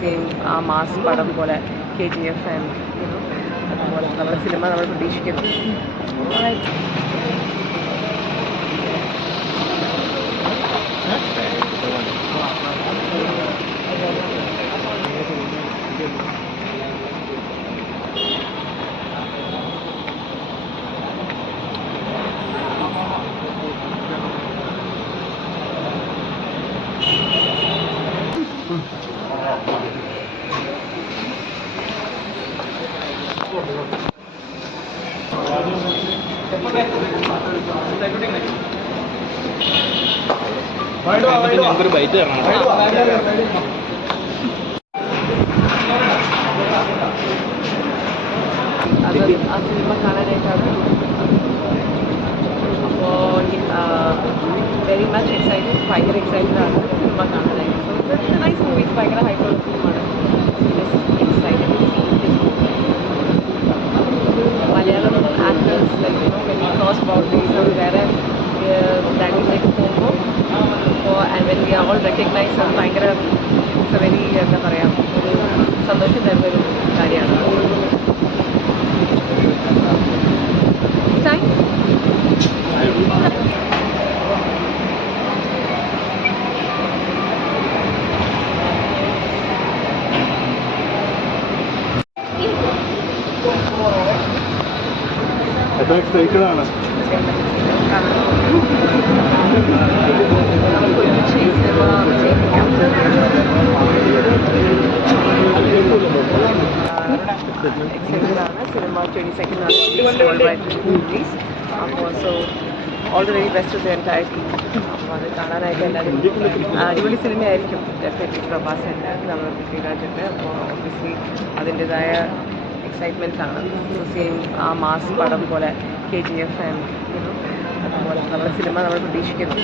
Same ആ mass പടം പോലെ KGF ആൻഡ് അതുപോലെ നമ്മുടെ സിനിമ നമ്മൾ പ്രതീക്ഷിക്കുന്നു. ഒരു ബൈറ്റ് തരണം. അത് ആ സിനിമ കാണാനായിട്ടാണ്. അപ്പോൾ വെരി മച്ച് എക്സൈറ്റഡ്, ഭയങ്കര എക്സൈറ്റഡ് ആണ് സിനിമ കാണാനായിട്ട്. സോ ഇറ്റ്സ് നൈസ് മൂവി, ഭയങ്കര ഹൈപ്പർ ഫിലിമാണ്. Excited to see this movie. Malayalam actors cross boundaries വേറെ ലാംഗ്വേജിലേക്ക് പോകുമ്പോൾ അപ്പോൾ and when we are all recognise അത് ഭയങ്കര ഇറ്റ്സ് വെരി എന്താ പറയുക ഒരു സന്തോഷം തരുന്നൊരു കാര്യമാണ്. എക്സൈറ്റഡാണ്. നമുക്ക് ഒരുമിച്ച് ഈ സിനിമ വിജയിപ്പിക്കാം. എക്സൈറ്റഡാണ്. സിനിമ 22nd റിലീസ്. അപ്പോൾ so all the very best to the entire team. അപ്പോൾ അത് കാണാനായിട്ട് എല്ലാവരും അടിപൊളി സിനിമയായിരിക്കും. ഡെഫിനറ്റ്ലി പ്രഭാസുണ്ട്, നമ്മുടെ പൃഥ്വിരാജുണ്ട്. അപ്പോൾ ഒബ്വിയസ്ലി അതിൻ്റെതായ എക്സൈറ്റ്മെൻറ്റ് ആണ്. സെയിം ആ മാസ് പടം പോലെ KGF ആൻഡ് അതുപോലെ നമ്മുടെ സിനിമ നമ്മൾ പ്രതീക്ഷിക്കുന്നു.